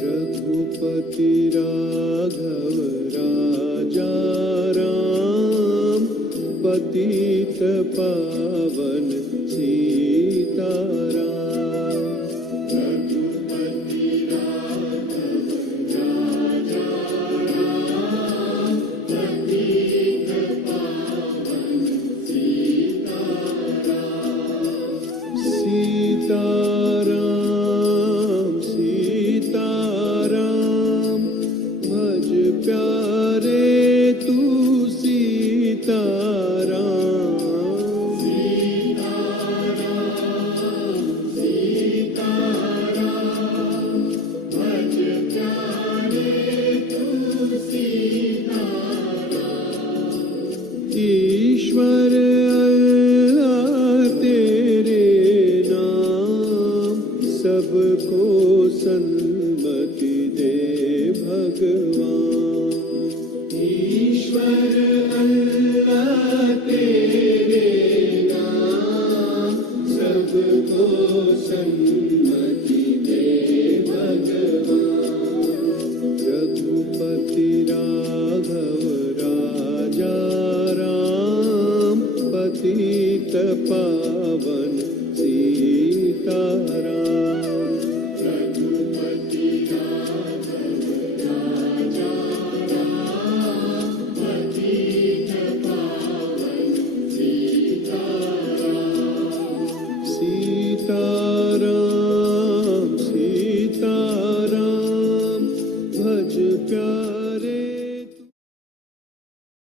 रघुपति राघव राजा राम, पतित पावन सीताराम। रघुपति राघव राजा राम, पतित पावन सीताराम। सीताराम सीताराम, भज प्यारे तू सीताराम। सीताराम सीताराम, भज प्यारे तू सीताराम। ईश्वर अल्लाह तेरे नाम, सबको सन्मति दे भगवान। ईश्वर अल्लाह तेरे नाम, सबको सन्मति दे भगवान। रघुपति राघव राजा राम, पतित पावन सीताराम।